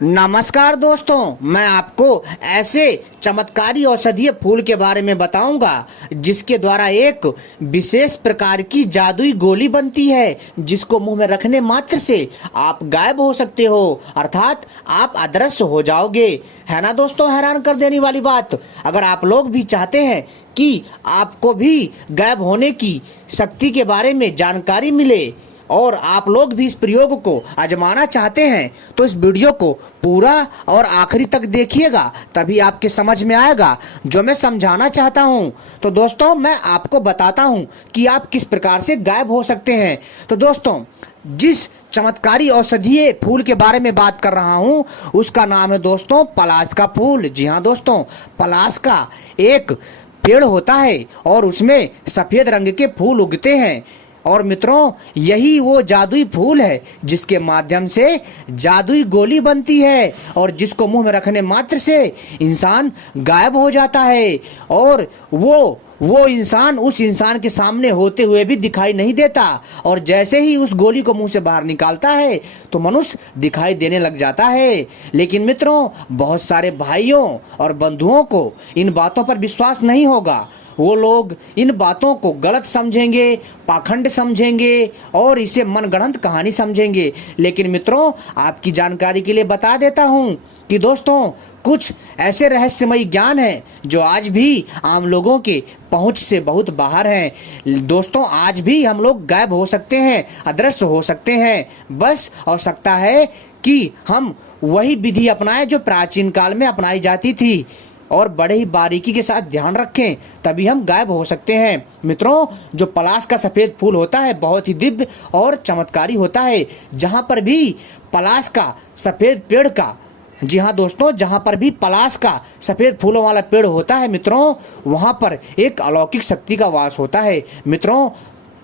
नमस्कार दोस्तों, मैं आपको ऐसे चमत्कारी औषधीय फूल के बारे में बताऊंगा जिसके द्वारा एक विशेष प्रकार की जादुई गोली बनती है, जिसको मुंह में रखने मात्र से आप गायब हो सकते हो, अर्थात आप अदृश्य हो जाओगे। है ना दोस्तों, हैरान कर देने वाली बात। अगर आप लोग भी चाहते हैं कि आपको भी गायब होने की शक्ति के बारे में जानकारी मिले और आप लोग भी इस प्रयोग को आजमाना चाहते हैं, तो इस वीडियो को पूरा और आखिरी तक देखिएगा, तभी आपके समझ में आएगा जो मैं समझाना चाहता हूं। तो दोस्तों, मैं आपको बताता हूं कि आप किस प्रकार से गायब हो सकते हैं। तो दोस्तों, जिस चमत्कारी औषधीय फूल के बारे में बात कर रहा हूं, उसका नाम है दोस्तों पलाश का फूल। जी हाँ दोस्तों, पलाश का एक पेड़ होता है और उसमें सफेद रंग के फूल उगते हैं। और मित्रों, यही वो जादुई फूल है जिसके माध्यम से जादुई गोली बनती है और जिसको मुंह में रखने मात्र से इंसान गायब हो जाता है और वो इंसान उस इंसान के सामने होते हुए भी दिखाई नहीं देता। और जैसे ही उस गोली को मुंह से बाहर निकालता है तो मनुष्य दिखाई देने लग जाता है। लेकिन मित्रों, बहुत सारे भाइयों और बंधुओं को इन बातों पर विश्वास नहीं होगा। वो लोग इन बातों को गलत समझेंगे, पाखंड समझेंगे और इसे मनगढ़ंत कहानी समझेंगे। लेकिन मित्रों, आपकी जानकारी के लिए बता देता हूं कि दोस्तों, कुछ ऐसे रहस्यमयी ज्ञान है जो आज भी आम लोगों के पहुंच से बहुत बाहर हैं। दोस्तों, आज भी हम लोग गायब हो सकते हैं, अदृश्य हो सकते हैं। बस आवश्यकता है कि हम वही विधि अपनाएं जो प्राचीन काल में अपनाई जाती थी और बड़े ही बारीकी के साथ ध्यान रखें, तभी हम गायब हो सकते हैं। मित्रों, जो पलाश का सफेद फूल होता है बहुत ही दिव्य और चमत्कारी होता है। जहां पर भी पलाश का सफेद पेड़ का, जी हाँ दोस्तों, जहां पर भी पलाश का सफेद फूलों वाला पेड़ होता है मित्रों, वहां पर एक अलौकिक शक्ति का वास होता है। मित्रों,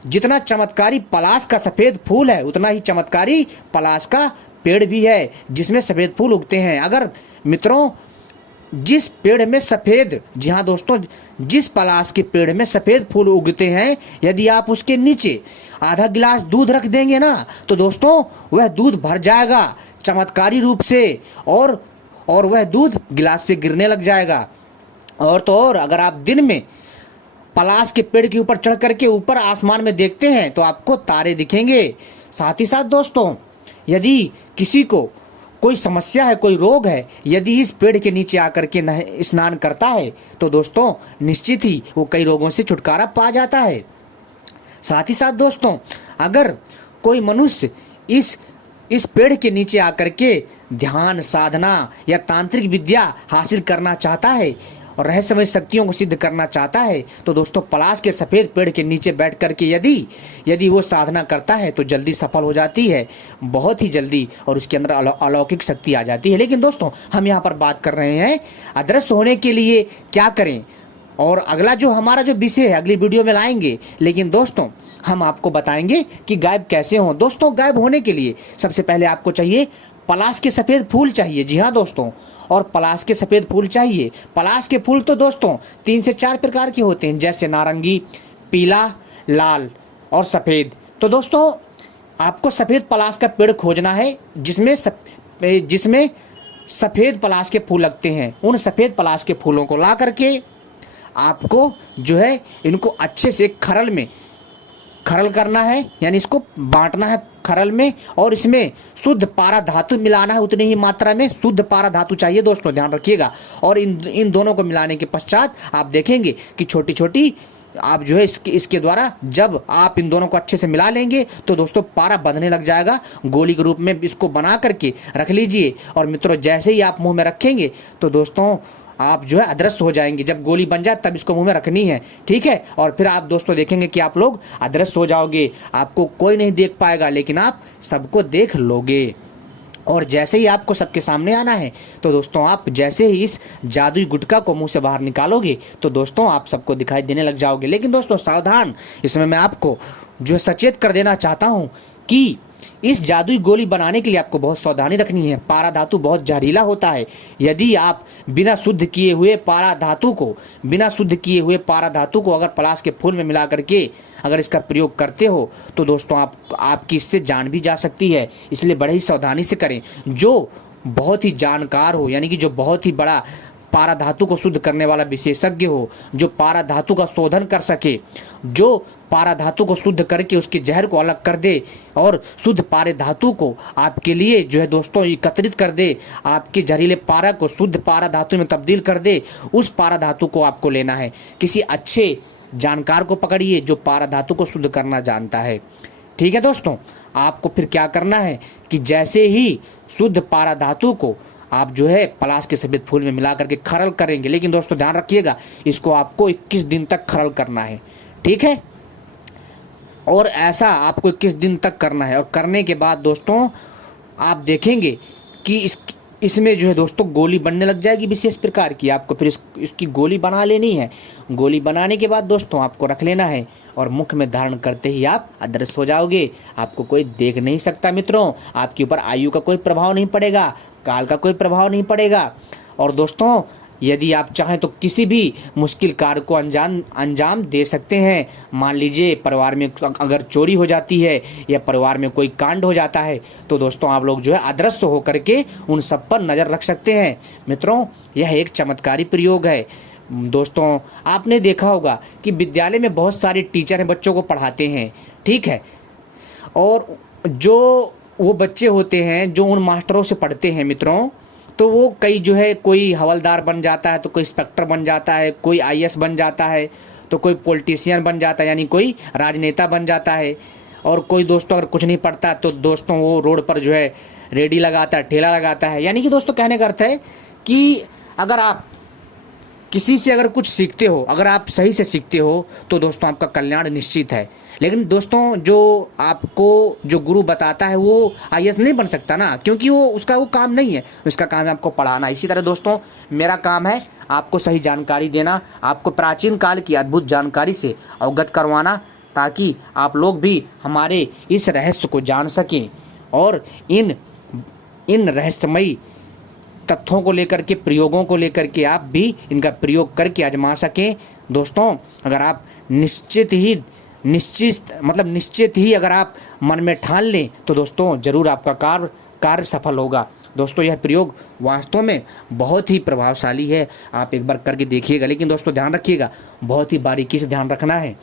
जितना चमत्कारी पलाश का सफेद फूल है, उतना ही चमत्कारी पलाश का पेड़ भी है जिसमें सफेद फूल उगते हैं। अगर मित्रों, जिस पेड़ में सफेद, जी हाँ दोस्तों, जिस पलाश के पेड़ में सफेद फूल उगते हैं, यदि आप उसके नीचे आधा गिलास दूध रख देंगे ना, तो दोस्तों वह दूध भर जाएगा चमत्कारी रूप से और वह दूध गिलास से गिरने लग जाएगा। और तो और, अगर आप दिन में पलाश के पेड़ के ऊपर चढ़ करके ऊपर आसमान में देखते हैं तो आपको तारे दिखेंगे। साथ ही साथ दोस्तों, यदि किसी को कोई समस्या है, कोई रोग है, यदि इस पेड़ के नीचे आकर के स्नान करता है तो दोस्तों निश्चित ही वो कई रोगों से छुटकारा पा जाता है। साथ ही साथ दोस्तों, अगर कोई मनुष्य इस पेड़ के नीचे आकर के ध्यान, साधना या तांत्रिक विद्या हासिल करना चाहता है और रहस्यमय शक्तियों को सिद्ध करना चाहता है, तो दोस्तों पलाश के सफेद पेड़ के नीचे बैठ करके यदि वो साधना करता है तो जल्दी सफल हो जाती है, बहुत ही जल्दी, और उसके अंदर अलौकिक शक्ति आ जाती है। लेकिन दोस्तों, हम यहाँ पर बात कर रहे हैं अदृश्य होने के लिए क्या करें, और अगला जो हमारा जो विषय है अगली वीडियो में लाएंगे। लेकिन दोस्तों, हम आपको बताएंगे कि गायब कैसे हों। दोस्तों, गायब होने के लिए सबसे पहले आपको चाहिए पलाश के सफेद फूल चाहिए। जी हाँ दोस्तों, और पलाश के सफेद फूल चाहिए। पलाश के फूल तो दोस्तों 3 से 4 प्रकार के होते हैं, जैसे नारंगी, पीला, लाल और सफेद। तो दोस्तों, आपको सफेद पलाश का पेड़ खोजना है जिसमें सफेद पलाश के फूल लगते हैं। उन सफेद पलाश के फूलों को ला करके आपको जो है इनको अच्छे से खरल करना है, यानी इसको बांटना है खरल में, और इसमें शुद्ध पारा धातु मिलाना है। उतनी ही मात्रा में शुद्ध पारा धातु चाहिए दोस्तों, ध्यान रखिएगा। और इन दोनों को मिलाने के पश्चात आप देखेंगे कि छोटी छोटी आप जो है इसके द्वारा जब आप इन दोनों को अच्छे से मिला लेंगे तो दोस्तों पारा बंधने लग जाएगा। गोली के रूप में इसको बना करके रख लीजिए। और मित्रों, जैसे ही आप मुंह में रखेंगे तो दोस्तों आप जो है अदृश्य हो जाएंगे। जब गोली बन जाए तब इसको मुंह में रखनी है, ठीक है। और फिर आप दोस्तों देखेंगे कि आप लोग अदृश्य हो जाओगे। आपको कोई नहीं देख पाएगा, लेकिन आप सबको देख लोगे। और जैसे ही आपको सबके सामने आना है तो दोस्तों आप जैसे ही इस जादुई गुटखा को मुंह से बाहर निकालोगे तो दोस्तों आप सबको दिखाई देने लग जाओगे। लेकिन दोस्तों सावधान, इसमें मैं आपको जो है सचेत कर देना चाहता हूं कि इस जादुई गोली बनाने के लिए आपको बहुत सावधानी रखनी है। पारा धातु बहुत जहरीला होता है। यदि आप बिना शुद्ध किए हुए पारा धातु को अगर पलाश के फूल में मिला करके अगर इसका प्रयोग करते हो तो दोस्तों आपकी इससे जान भी जा सकती है। इसलिए बड़े ही सावधानी से करें। जो बहुत ही जानकार हो, यानी कि जो बहुत ही बड़ा पारा धातु को शुद्ध करने वाला विशेषज्ञ हो, जो पारा धातु का शोधन कर सके, जो पारा धातु को शुद्ध करके उसके जहर को अलग कर दे और शुद्ध पारे धातु को आपके लिए जो है दोस्तों एकत्रित कर दे, आपके जहरीले पारा को शुद्ध पारा धातु में तब्दील कर दे, उस पारा धातु को आपको लेना है। किसी अच्छे जानकार को पकड़िए जो पारा धातु को शुद्ध करना जानता है। ठीक है दोस्तों, आपको फिर क्या करना है कि जैसे ही शुद्ध पारा धातु को आप जो है पलाश के सफेद फूल में मिला करके खरल करेंगे, लेकिन दोस्तों ध्यान रखिएगा इसको आपको 21 दिन तक खरल करना है। ठीक है, और ऐसा आपको 21 दिन तक करना है। और करने के बाद दोस्तों आप देखेंगे कि इसमें जो है दोस्तों गोली बनने लग जाएगी विशेष प्रकार की। आपको फिर इसकी गोली बना लेनी है। गोली बनाने के बाद दोस्तों आपको रख लेना है और मुख में धारण करते ही आप अदृश्य हो जाओगे। आपको कोई देख नहीं सकता मित्रों, आपके ऊपर आयु का कोई प्रभाव नहीं पड़ेगा, काल का कोई प्रभाव नहीं पड़ेगा। और दोस्तों यदि आप चाहें तो किसी भी मुश्किल कार्य को अंजाम दे सकते हैं। मान लीजिए परिवार में अगर चोरी हो जाती है या परिवार में कोई कांड हो जाता है तो दोस्तों आप लोग जो है अदृश्य होकर के उन सब पर नज़र रख सकते हैं। मित्रों यह एक चमत्कारी प्रयोग है। दोस्तों आपने देखा होगा कि विद्यालय में बहुत सारे टीचर हैं, बच्चों को पढ़ाते हैं। ठीक है, और जो वो बच्चे होते हैं जो उन मास्टरों से पढ़ते हैं मित्रों, तो वो कई जो है कोई हवलदार बन जाता है, तो कोई इंस्पेक्टर बन जाता है, कोई आईएएस बन जाता है, तो कोई पॉलिटिशियन बन जाता है यानी कोई राजनेता बन जाता है। और कोई दोस्तों अगर कुछ नहीं पढ़ता तो दोस्तों वो रोड पर जो है रेडी लगाता है, ठेला लगाता है। यानी कि दोस्तों कहने का अर्थ है कि अगर आप किसी से अगर कुछ सीखते हो, अगर आप सही से सीखते हो तो दोस्तों आपका कल्याण निश्चित है। लेकिन दोस्तों जो आपको जो गुरु बताता है वो आईएएस नहीं बन सकता ना, क्योंकि वो उसका वो काम नहीं है, उसका काम है आपको पढ़ाना। इसी तरह दोस्तों मेरा काम है आपको सही जानकारी देना, आपको प्राचीन काल की अद्भुत जानकारी से अवगत करवाना, ताकि आप लोग भी हमारे इस रहस्य को जान सकें और इन रहस्यमयी तथ्यों को लेकर के, प्रयोगों को लेकर के आप भी इनका प्रयोग करके आजमा सकें। दोस्तों अगर आप निश्चित ही अगर आप मन में ठान लें तो दोस्तों जरूर आपका कार्य सफल होगा। दोस्तों यह प्रयोग वास्तव में बहुत ही प्रभावशाली है, आप एक बार करके देखिएगा। लेकिन दोस्तों ध्यान रखिएगा, बहुत ही बारीकी से ध्यान रखना है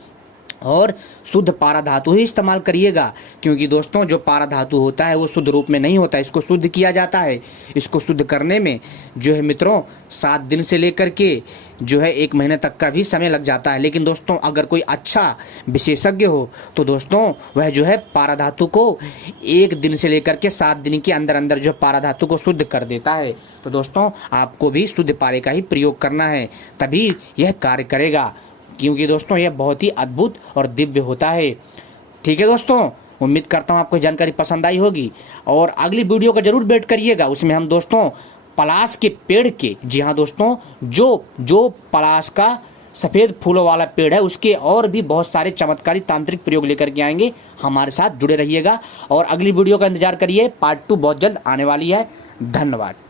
और शुद्ध पारा धातु ही इस्तेमाल करिएगा, क्योंकि दोस्तों जो पारा धातु होता है वो शुद्ध रूप में नहीं होता, इसको शुद्ध किया जाता है। इसको शुद्ध करने में जो है मित्रों 7 दिन से लेकर के जो है 1 महीने तक का भी समय लग जाता है। लेकिन दोस्तों अगर कोई अच्छा विशेषज्ञ हो तो दोस्तों वह जो है पारा धातु को 1 दिन से लेकर के 7 दिन के अंदर अंदर जो पारा धातु को शुद्ध कर देता है। तो दोस्तों आपको भी शुद्ध पारे का ही प्रयोग करना है, तभी यह कार्य करेगा, क्योंकि दोस्तों यह बहुत ही अद्भुत और दिव्य होता है। ठीक है दोस्तों, उम्मीद करता हूँ आपको जानकारी पसंद आई होगी और अगली वीडियो का जरूर वेट करिएगा। उसमें हम दोस्तों पलाश के पेड़ के, जी हाँ दोस्तों, जो पलाश का सफ़ेद फूलों वाला पेड़ है उसके और भी बहुत सारे चमत्कारी तांत्रिक प्रयोग लेकर के आएंगे। हमारे साथ जुड़े रहिएगा और अगली वीडियो का इंतजार करिए, पार्ट 2 बहुत जल्द आने वाली है। धन्यवाद।